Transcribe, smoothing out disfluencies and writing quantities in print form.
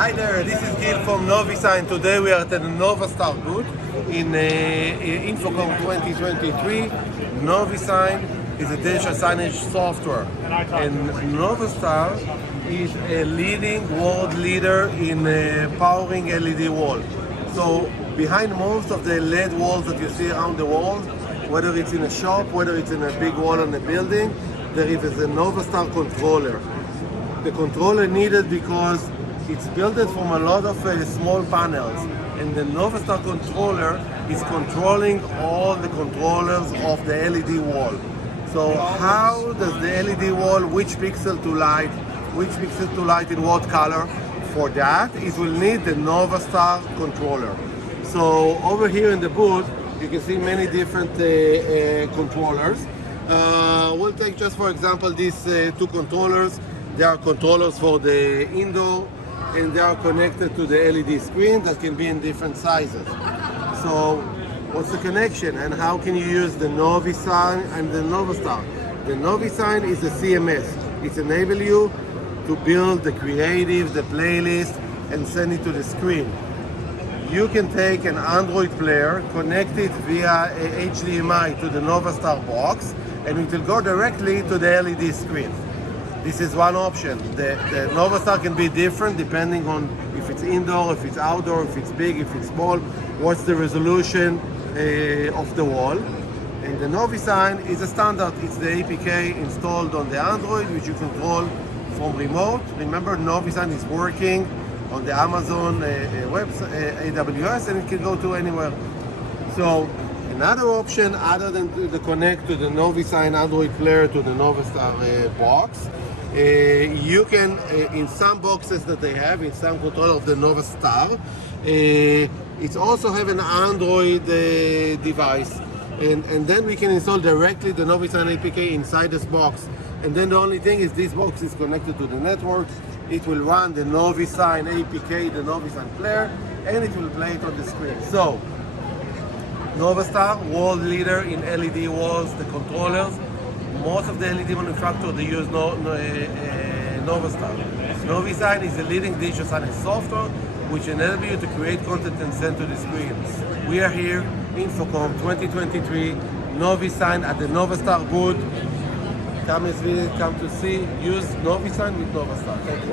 Hi there, this is Gil from NoviSign. Today we are at the Novastar booth in InfoComm 2023. NoviSign is a digital signage software, and Novastar is a leading world leader in powering LED wall. So behind most of the LED walls that you see around the world, whether it's in a shop, whether it's in a big wall on a building, there is a Novastar controller. The controller needed because it's built from a lot of small panels, and the Novastar controller is controlling all the controllers of the LED wall. So how does the LED wall, which pixel to light in what color? For that, it will need the Novastar controller. So over here in the booth, you can see many different controllers. We'll take just for example these two controllers. They are controllers for the indoor, and they are connected to the LED screen that can be in different sizes. So what's the connection and how can you use the NoviSign and the Novastar? The NoviSign is a CMS. It enables you to build the creative, the playlist, and send it to the screen. You can take an Android player, connect it via a HDMI to the Novastar box, and it will go directly to the LED screen. This is one option. The Novastar can be different depending on if it's indoor, if it's outdoor, if it's big, if it's small, what's the resolution of the wall. And the NoviSign is a standard. It's the APK installed on the Android, which you control from remote. Remember, NoviSign is working on the Amazon website, AWS, and it can go to anywhere. So another option other than the connect to the NoviSign Android player to the Novastar box, you can, in some boxes that they have, in some control of the Novastar, it's also have an Android device. And then we can install directly the NoviSign APK inside this box. And then the only thing is this box is connected to the network. It will run the NoviSign APK, the NoviSign player, and it will play it on the screen. So, Novastar, world leader in LED walls, the controllers. Most of the LED manufacturers, they use Novastar. NoviSign is a leading digital signage software which enables you to create content and send to the screens. We are here, InfoComm 2023, NoviSign at the Novastar booth. Come and visit, come to see, use NoviSign with Novastar. Thank you.